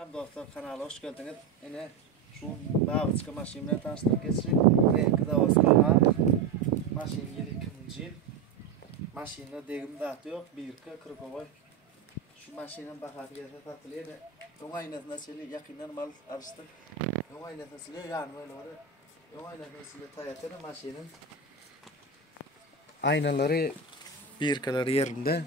Dostlar kanala hoş geldiniz. Yine şu Bağızka maşinimle tanıştık geçecek. Rengi de Oscar'a. Maşin 2002 yıl. Maşinle degim dağıtı yok. 1.40 Şu maşinin bakatı gelse tatlıya da onun aynasına sili yakından mal arıştık. Onun aynasına sili yani böyle var. Onun aynasına sili tayatını maşinin aynaları birkaları yerinde.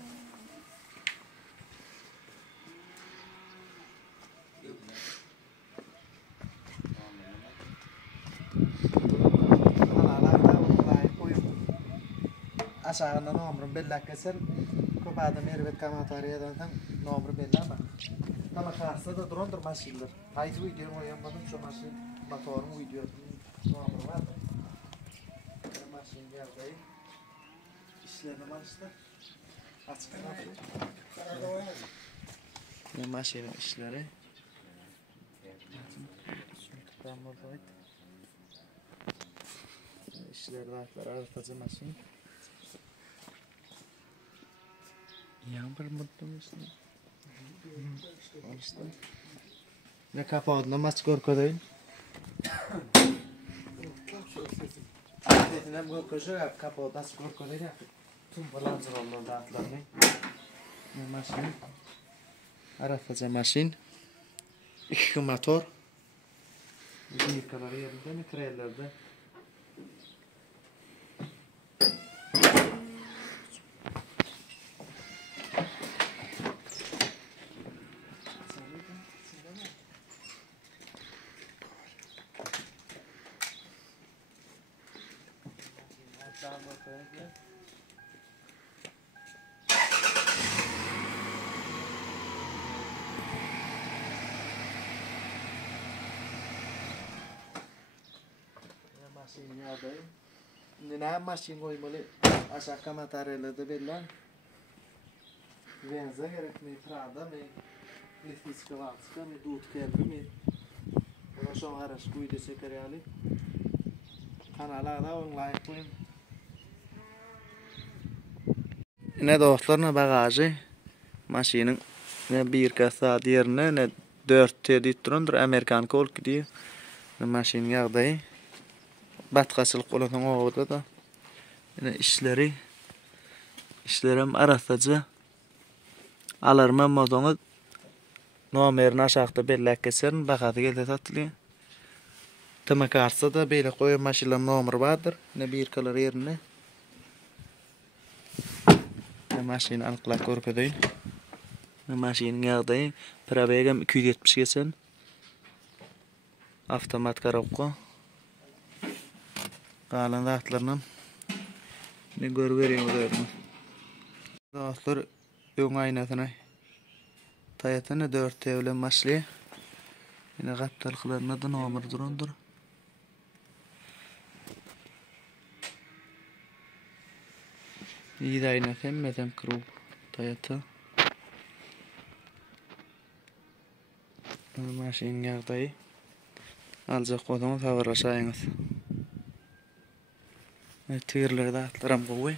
Aşağıda nomru belli keser. Kupada mervet kamatariyadan nomru belli ama. Ama karşıda da drondur maşinler. Haydi video oynamadım şu maşin motorun videosunu nomru var. Maşin geldi. İşlerini maçta. Açıklar. Ne maşinin işleri. Tamam evet. İşler varlar arıtıcı maşin. Yağmur mutlu musun? İşte. Ne kapağında maç korkudayım. Ne bu koşuyor kapağında maç korkudayım. Tüm balans rolları dağıtlarını. Ne maşin? Arıtıcı maşin. 2 motor. Bir kadar yerinde mi krellerde? Maşin yağdayım. Ne maşin koymalı aşağı mataryalarda belli. Benzer gerekmeyi Prada mı? Listiska Vatska mı? Dut kelbi mi? Buna şu an araç kuydu sekeriyali. Kanala da on like koyayım. Ne dostlar bagajı maşinin ne bir kasa diğerine ne 4 litrundur Amerikan kolk diye maşin yağdayı batkasılık olan orada da yine işlerim arasacı alarma modunu numaranı aşağıda belli keserin bakatı gelse tatlı tama karşıda da böyle koyun maşinlerin numara vardır ne bir kalır yerine maşin alıkla korkudayım. Maşinin yağdayı probegam 270 geçen. Avtomat karavko. Kalan dağıtlarından ne görüvereyim o dağıtlarından. Dağıtlar ön aynasına tayatını 4 evlen maşliye. Yine kaptalıklarına da nomur durundur. İyi de aynı femmeden kırıp tayatı. Maşin yağdayı alacak odamı tavarlaşayınız. Tüyürleri de atlarım koyu.